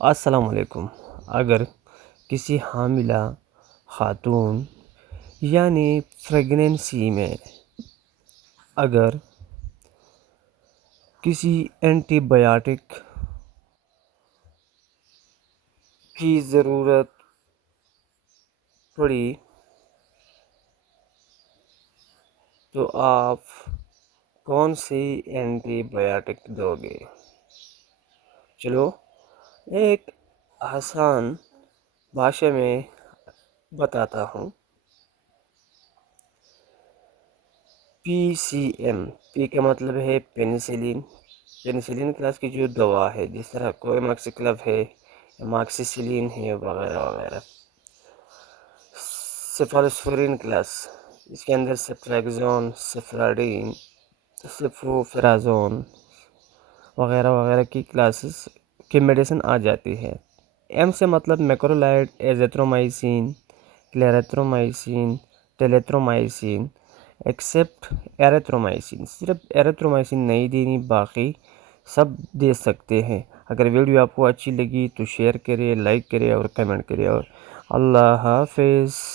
السلام علیکم۔ اگر کسی حاملہ خاتون یعنی پریگننسی میں اگر کسی اینٹی بایوٹک کی ضرورت پڑی تو آپ کون سی اینٹی بایوٹک دو گے؟ چلو ایک آسان بھاشا میں بتاتا ہوں۔ PCM، پی کا مطلب ہے پینیسلین۔ پینیسلین کلاس کی جو دوا ہے، جس طرح کوئی ماکسیکلب ہے، ماکسیسلین ہے وغیرہ وغیرہ۔ سیفالوسپورین کلاس، اس کے اندر سیفراگزون، سیفراڈین، سیفروفرازون وغیرہ وغیرہ کی کلاسز کی میڈیسن آ جاتی ہے۔ ایم سے مطلب میکرولائڈ، ایزیترومائسین، کلیرترومائسین، ٹیلیترومائسین، ایکسیپٹ ایریترومائسین۔ صرف ایریترومائسین نہیں دینی، باقی سب دے سکتے ہیں۔ اگر ویڈیو آپ کو اچھی لگی تو شیئر کریں، لائک کریں اور کمنٹ کریں، اور اللہ حافظ۔